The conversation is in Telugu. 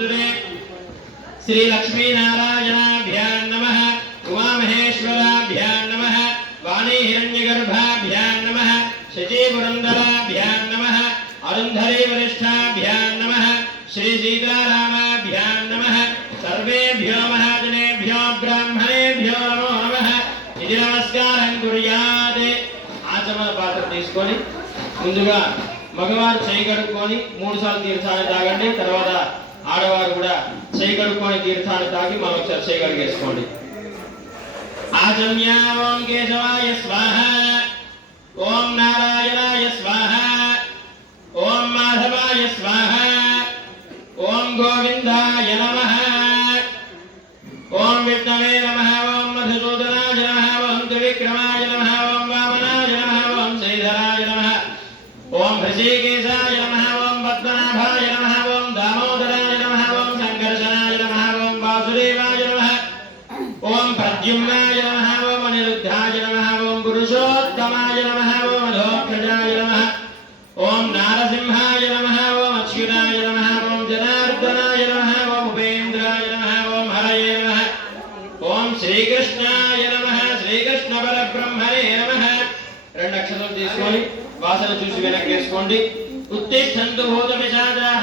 నమోస్తురే శ్రీ లక్ష్మీనారాయణాభ్యాం నమ ఉమామహేశ్వరాభ్యాం నమ వాణీ హిరణ్యగర్భాభ్యాం నమ శచీపురందరాభ్యాం నమ అరుంధరీ వరిష్టాభ్యాం నమ శ్రీ సీతారామాభ్యాం నమ సర్వేభ్యో మహాజనేభ్యో బ్రాహ్మణేభ్యో నమో నమ ఇది నమస్కారం కుర్యాత్ ఆచమన పాత్ర తీసుకొని ముందుగా మగవారు చేయగడుక్కొని మూడు సార్లు తీర్థాన్ని తాగండి తర్వాత ఆడవారు కూడా చేయి తీర్థాన్ని తాగి మనం ఒకసారి చేయి ఓం కేశవాయ స్వాహ ఓం నారాయణాయ స్వాహ ఓం మాధవాయ స్వాహ ఓం గోవిందాయ నమ ఓం విష్ణవే నమ ఓం మధుసూదనాయ నమ ఓం త్రివిక్రమాయ నమ ఓం వామనాయ నమ ఓం శ్రీధరాయ నమ ఓం హృషికేశాయ ప్రద్యుమ్నాయ నమ ఓం అనిరుద్ధాయ నమ ఓం పురుషోత్తమాయ నమ ఓం అధోక్షజాయ నమ ఓం నారసింహాయ నమ ఓం అక్షురాయ నమ ఓం జనార్దనాయ నమ ఓం ఉపేంద్రాయ నమ ఓం హరయే నమ ఓం శ్రీకృష్ణాయ నమ శ్రీకృష్ణ పరబ్రహ్మణే నమ రెండు అక్షరాలు తీసుకొని వాసన చూసి వెనక్కేసుకోండి. ఉత్తిష్టంతు భూత విషాదాహ